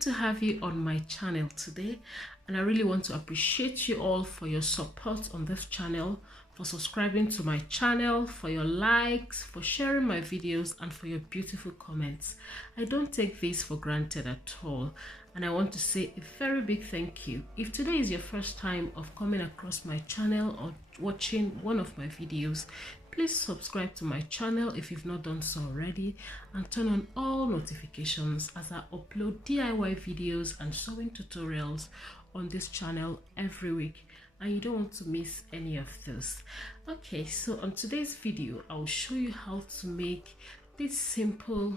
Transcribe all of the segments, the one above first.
good to have you on my channel today, and I really want to appreciate you all for your support on this channel, for subscribing to my channel, for your likes, for sharing my videos, and for your beautiful comments. I don't take this for granted at all, and I want to say a very big thank you. If today is your first time of coming across my channel or watching one of my videos, please subscribe to my channel if you've not done so already, and turn on all notifications as I upload DIY videos and sewing tutorials on this channel every week, and you don't want to miss any of those. Okay, so on today's video I'll show you how to make this simple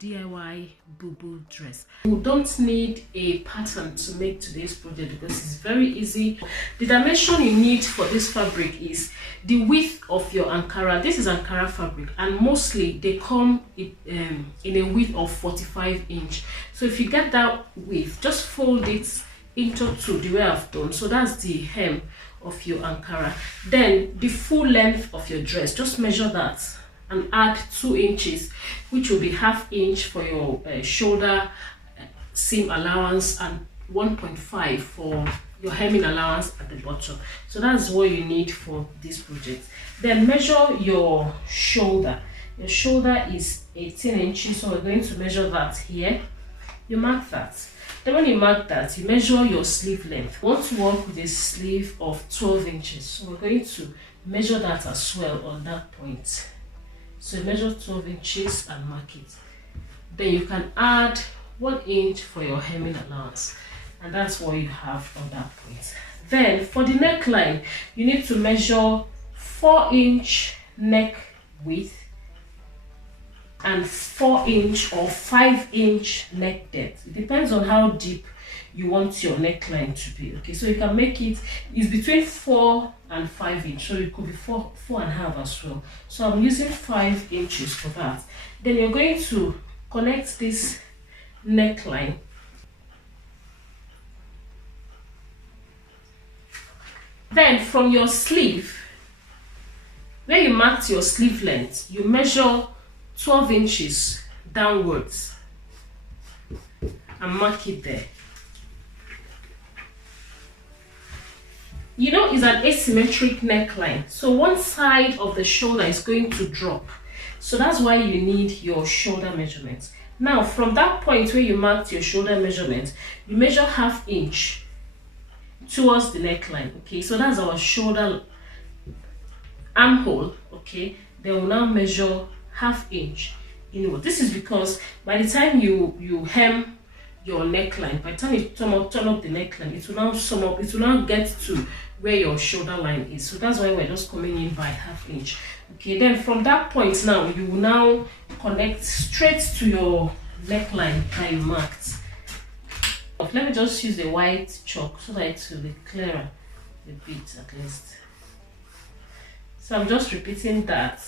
DIY BUBU dress. You don't need a pattern to make today's project because it's very easy. The dimension you need for this fabric is the width of your Ankara. This is Ankara fabric, and mostly they come in a width of 45 inch. So if you get that width, just fold it into two the way I've done. So that's the hem of your Ankara. Then the full length of your dress, just measure that and add 2 inches, which will be ½ inch for your shoulder seam allowance and 1.5 for your hemming allowance at the bottom. So that's what you need for this project. Then measure your shoulder. Your shoulder is 18 inches, so we're going to measure that here. You mark that. Then when you mark that, you measure your sleeve length. You want to work with a sleeve of 12 inches, so we're going to measure that as well on that point. So measure 12 inches and mark it. Then you can add 1 inch for your hemming allowance, and that's what you have on that point. Then for the neckline, you need to measure 4-inch neck width and 4-inch or 5-inch neck depth. It depends on how deep you want your neckline to be. Okay, so you can make it's between 4 and 5 inch, so it could be 4.5 as well. So I'm using 5 inches for that. Then you're going to connect this neckline then from your sleeve, where you marked your sleeve length, you measure 12 inches downwards and mark it there. You know, it's an asymmetric neckline, so one side of the shoulder is going to drop, so that's why you need your shoulder measurements. Now from that point where you marked your shoulder measurement, you measure ½ inch towards the neckline. Okay, so that's our shoulder armhole. Okay, then we'll now measure ½ inch inward. This is because by the time you hem your neckline, by the time you turn up the neckline, it will now sum up, it will now get to where your shoulder line is. So that's why we're just coming in by ½ inch. Okay, then from that point now, you will now connect straight to your neckline that you marked. Let me just use a white chalk so that it will be clearer a bit at least. So I'm just repeating that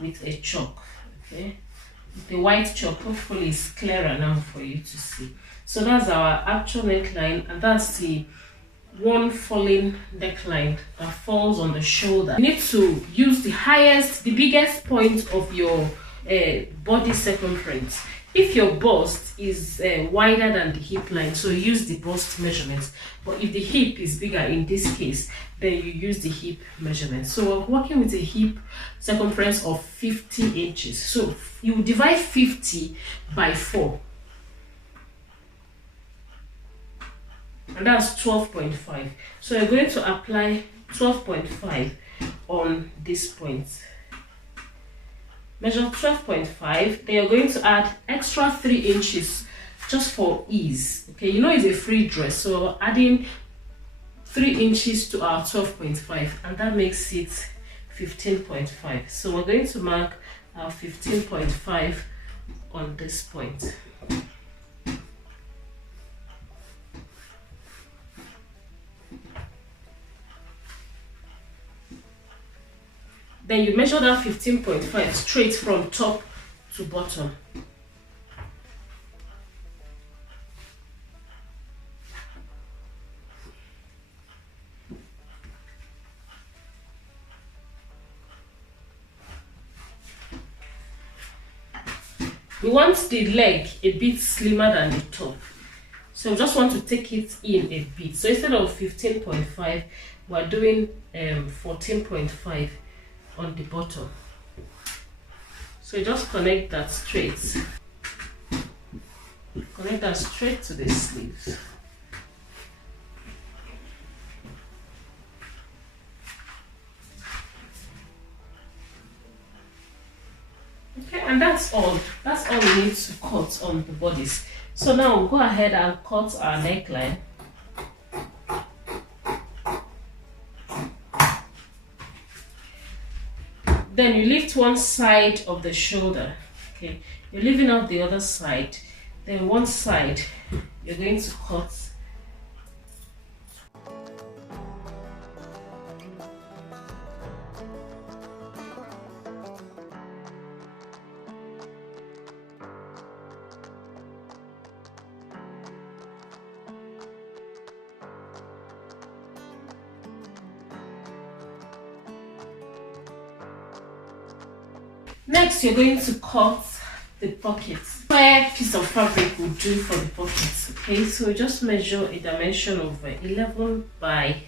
with a chalk. Okay, the white chalk hopefully is clearer now for you to see. So that's our actual neckline, and that's the one falling neckline that falls on the shoulder. You need to use the biggest point of your body circumference. If your bust is wider than the hip line, so use the bust measurements. But if the hip is bigger, in this case, then you use the hip measurement. So we're working with a hip circumference of 50 inches. So you divide 50 by 4. And that's 12.5. So you're going to apply 12.5 on this point. Measure 12.5. Then you're going to add extra 3 inches just for ease. Okay, you know it's a free dress, so we're adding 3 inches to our 12.5, and that makes it 15.5. So we're going to mark our 15.5 on this point. Then you measure that 15.5 straight from top to bottom. We want the leg a bit slimmer than the top. So just want to take it in a bit. So instead of 15.5, we're doing 14.5 on the bottom. So just connect that straight. Connect that straight to the sleeves. Okay, and that's all. That's all we need to cut on the bodies. So now we'll go ahead and cut our neckline. Then you lift one side of the shoulder. Okay, you're leaving out the other side. Then one side you're going to cut. Next, you're going to cut the pockets. Square piece of fabric will do for the pockets. Okay, so just measure a dimension of 11 by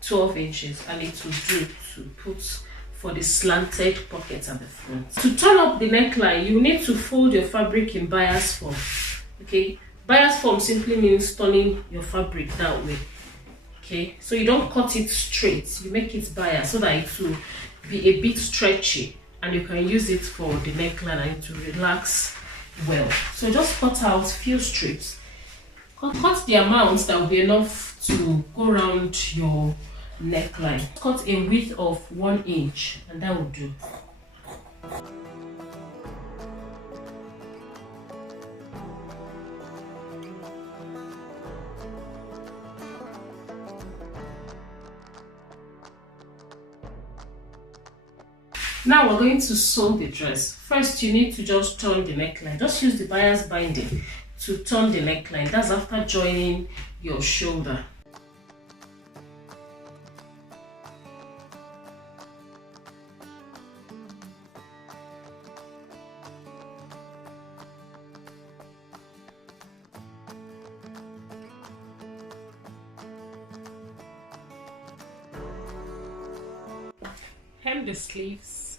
12 inches, and it will do to put for the slanted pockets at the front. To turn up the neckline, you need to fold your fabric in bias form. Okay, bias form simply means turning your fabric that way. Okay, so you don't cut it straight, you make it bias so that it will be a bit stretchy, and you can use it for the neckline and it will relax well. So just cut out few strips. Cut the amount that will be enough to go around your neckline. Cut a width of 1 inch, and that will do. Now we're going to sew the dress. First, you need to just turn the neckline. Just use the bias binding to turn the neckline. That's after joining your shoulder. Hem the sleeves.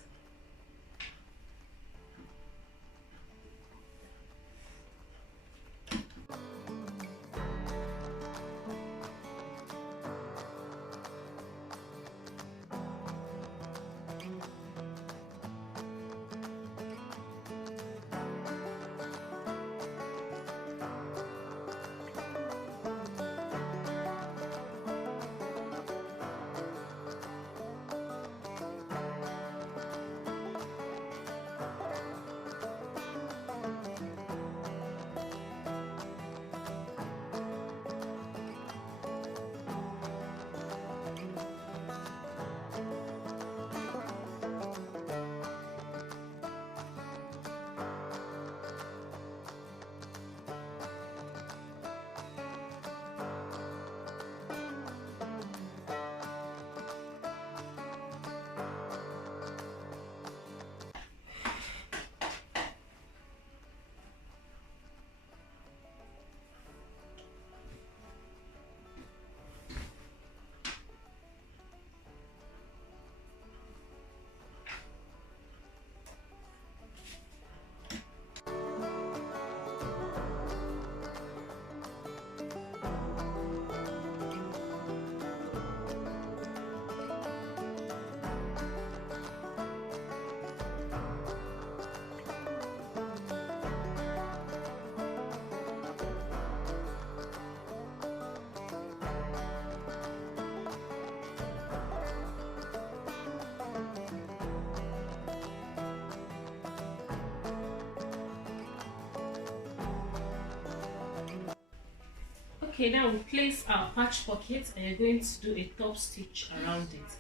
Okay, now we place our patch pocket and you're going to do a top stitch around it.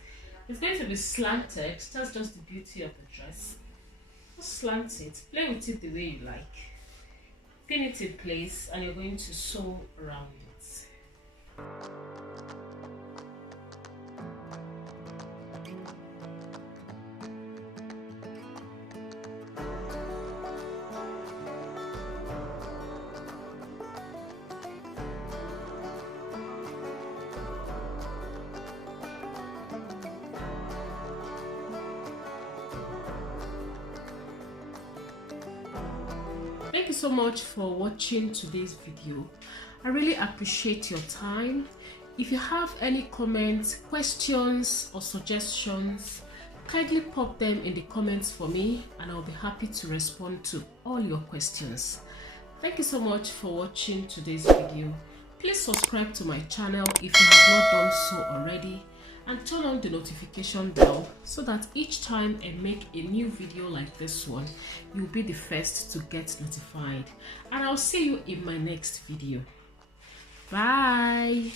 It's going to be slanted. That's just the beauty of the dress. Just slant it, play with it the way you like. Pin it in place and you're going to sew around it. Thank you so much for watching today's video. I really appreciate your time. If you have any comments, questions or suggestions, kindly pop them in the comments for me and I'll be happy to respond to all your questions. Thank you so much for watching today's video. Please subscribe to my channel if you have not done so already, and turn on the notification bell so that each time I make a new video like this one, you'll be the first to get notified. And I'll see you in my next video. Bye.